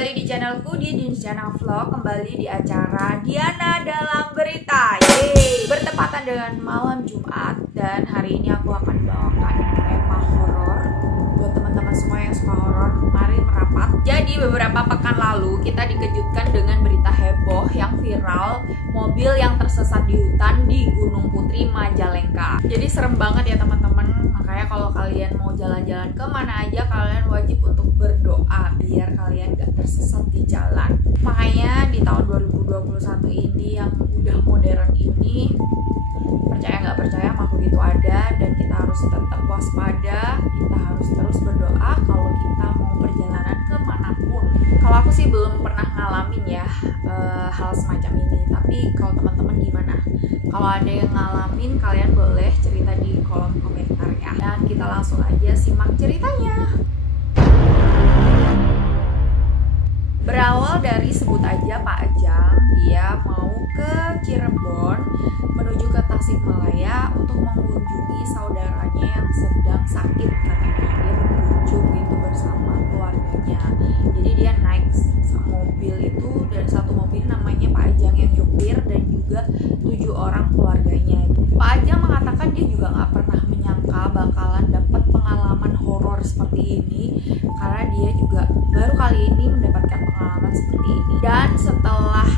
kembali di channelku di Diana Vlog, kembali di acara Diana Dalam Berita. Yeay. Bertepatan dengan malam Jumat dan hari ini aku akan bawakan tema horor. Buat teman-teman semua yang suka horor, mari merapat. Jadi beberapa pekan lalu kita dikejutkan dengan berita heboh yang viral, mobil yang tersesat di hutan di Gunung Putri, Majalengka. Jadi serem banget ya teman-teman. Makanya kalau kalian mau jalan-jalan kemana aja, kalian wajib untuk berdoa biar kalian gak tersesat di jalan. Makanya di tahun 2021 ini yang udah modern ini, percaya nggak percaya makhluk itu ada dan kita harus tetap waspada. Kita harus terus berdoa kalau kita mau perjalanan kemanapun. Kalau aku sih belum pernah ngalamin ya hal semacam ini, tapi kalau teman-teman gimana? Kalau ada yang ngalamin, kalian boleh cerita di kolom komentar ya. Dan kita langsung aja simak ceritanya. Berawal dari sebut aja Pak Ajang, dia mau ke Cirebon menuju ke Tasikmalaya untuk mengunjungi saudaranya yang sedang sakit. Katanya dia berkunjung gitu bersama keluarganya. Jadi dia naik mobil itu, dan satu mobil namanya Pak Ajang yang nyupir dan juga 7 orang keluarganya. Pak Ajang mengatakan dia juga nggak pernah menyangka bakalan dapat pengalaman horor seperti ini, karena dia juga baru kali ini mendapatkan pengalaman seperti ini. Dan setelah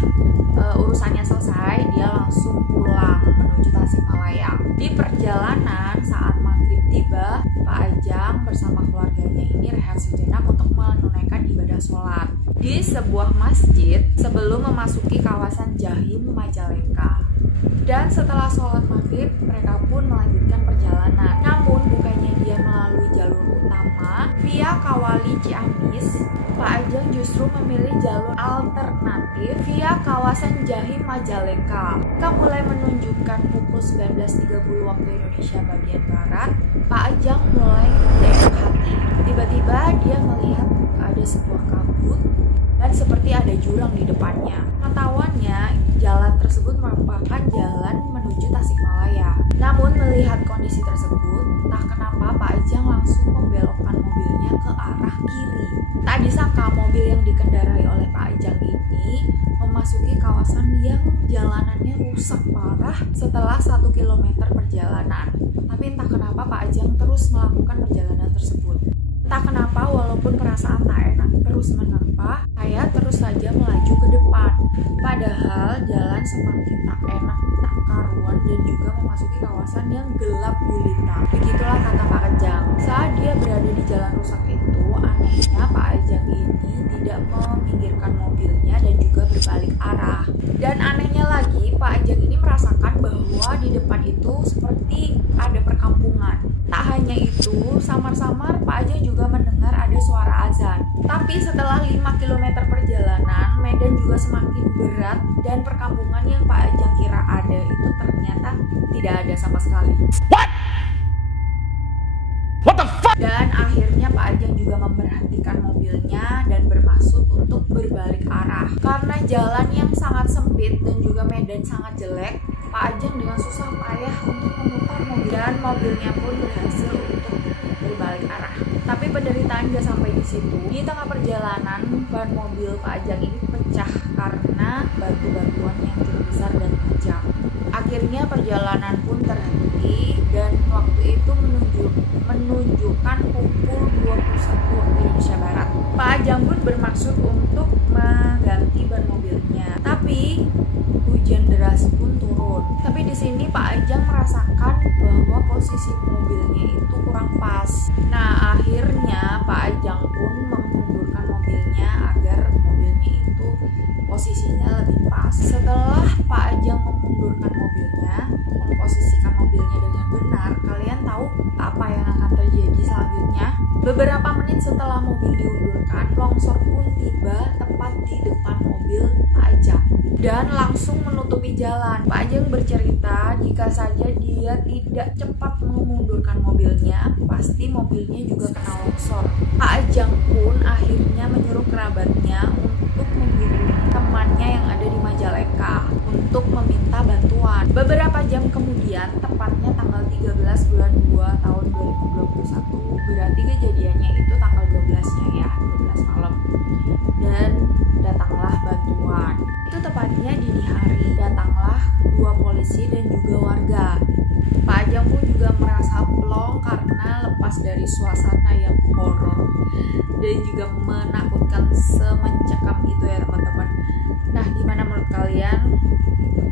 urusannya selesai, dia langsung pulang menuju Tasikmalaya. Di perjalanan saat maghrib tiba, Pak Ajang bersama keluarganya ini rehat sejenak untuk menunaikan ibadah sholat di sebuah masjid sebelum memasuki kawasan Jahim, Majalengka. Dan setelah sholat maghrib, mereka pun melanjutkan perjalanan. Namun bukannya dia melalui jalur utama via Kawali Ciamis, Pak Ajang justru memilih jalur alternatif via kawasan Jahim, Majalengka. Ketika mulai menunjukkan pukul 19.30 waktu Indonesia bagian Barat, Pak Ajang mulai tidak enak hati. Tiba-tiba dia melihat ada sebuah kabut dan seperti ada jurang di depannya. Pengetahuannya, jalan tersebut merupakan jalan menuju Tasikmalaya. Namun melihat kondisi tersebut, entah kenapa Pak Ajang langsung membelokkan mobilnya ke arah kiri. Tak disangka mobil yang dikendarai oleh Pak Ajang ini memasuki kawasan yang jalanannya rusak parah setelah 1 km perjalanan. Tapi entah kenapa Pak Ajang terus melakukan perjalanan tersebut. Entah kenapa walaupun perasaan tak enak terus menerpa, saya terus saja melaju ke depan. Padahal jalan semakin tak enak, tak karuan, dan juga memasuki kawasan yang gelap gulita. Begitulah kata Pak Ajang. Saat dia berada di jalan rusak itu, anehnya Pak Ajang ini tidak meminggirkan mobilnya dan juga berbalik arah. Dan anehnya lagi, Pak Ajang ini merasakan bahwa di depan itu seperti ada perkampungan. Tak hanya itu, samar-samar Pak Ajang juga mendengar ada suara azan. Tapi setelah 5 km perjalanan, medan juga semakin berat dan perkampungan yang Pak Ajang kira ada itu ternyata tidak ada sama sekali. What the fuck? Dan akhirnya Pak Ajang juga memberhentikan mobilnya dan bermaksud untuk berbalik arah. Karena jalan yang sangat sempit dan juga medan sangat jelek, Pak Ajang dengan susah payah untuk memutar mobil, dan mobilnya pun berhasil untuk berbalik arah. Tapi penderitaan gak sampai di situ. Di tengah perjalanan, ban mobil Pak Ajang ini pecah karena batu-batuan yang cukup besar dan tajam. Akhirnya perjalanan pun terhenti dan waktu itu menunjukkan pukul 21 waktu Indonesia Barat. Pak Ajang pun bermaksud untuk mengganti ban mobilnya, tapi hujan deras pun turun. Tapi di sini Pak Ajang merasakan bahwa posisi mobilnya itu kurang pas. Nah, akhirnya Pak Ajang pun memundurkan mobilnya agar mobilnya itu posisinya lebih pas. Setelah Pak Ajang memundurkan mobilnya, memposisikan mobilnya dengan benar, kalian tahu apa yang akan terjadi selanjutnya? Beberapa menit setelah mobil diundurkan, longsor pun tiba tepat di depan mobil Pak Ajang dan langsung menutupi jalan. Pak Ajang bercerita jika saja dia tidak cepat memundurkan mobilnya, pasti mobilnya juga kena longsor. Pak Ajang pun akhirnya menyuruh kerabatnya untuk menghubungi temannya yang ada di Majalengka untuk meminta bantuan. Beberapa jam kemudian, tepatnya tanggal 13 bulan 2 tahun 2021, berarti kejadiannya itu tanggal 12-nya ya, 12 malam. Dan Tepatnya dini hari, datanglah dua polisi dan juga warga. Pak Ajang pun juga merasa plong karena lepas dari suasana yang horor dan juga menakutkan semencekam itu ya teman-teman. Nah, gimana menurut kalian?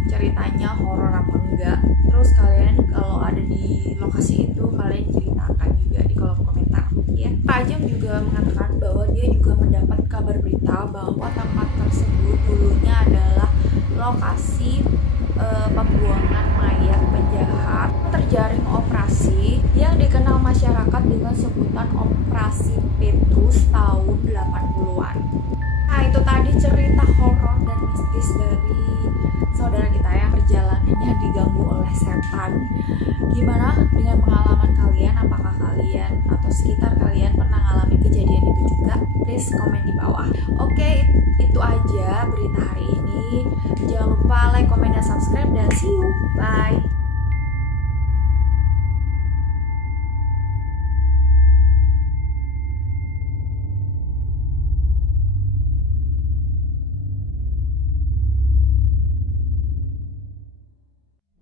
Ceritanya horor apa enggak? Terus kalian kalau ada di lokasi itu, kalian ceritakan juga di kolom komentar ya. Pak Ajang juga mengatakan bahwa dia juga mendapat kabar berita bahwa tempat tersebut dulunya adalah lokasi pembuangan mayat penjahat terjaring operasi yang dikenal masyarakat dengan sebutan Operasi Petrus tahun 80-an. Nah, itu tadi cerita horor dan mistis dari saudara kita yang perjalanannya diganggu oleh setan. Gimana dengan pengalaman kalian? Apakah kalian atau sekitar kalian pernah mengalami kejadian itu juga? Please komen di bawah. Oke, itu aja berita hari ini. Jangan lupa like, komen, dan subscribe, dan see you. Bye.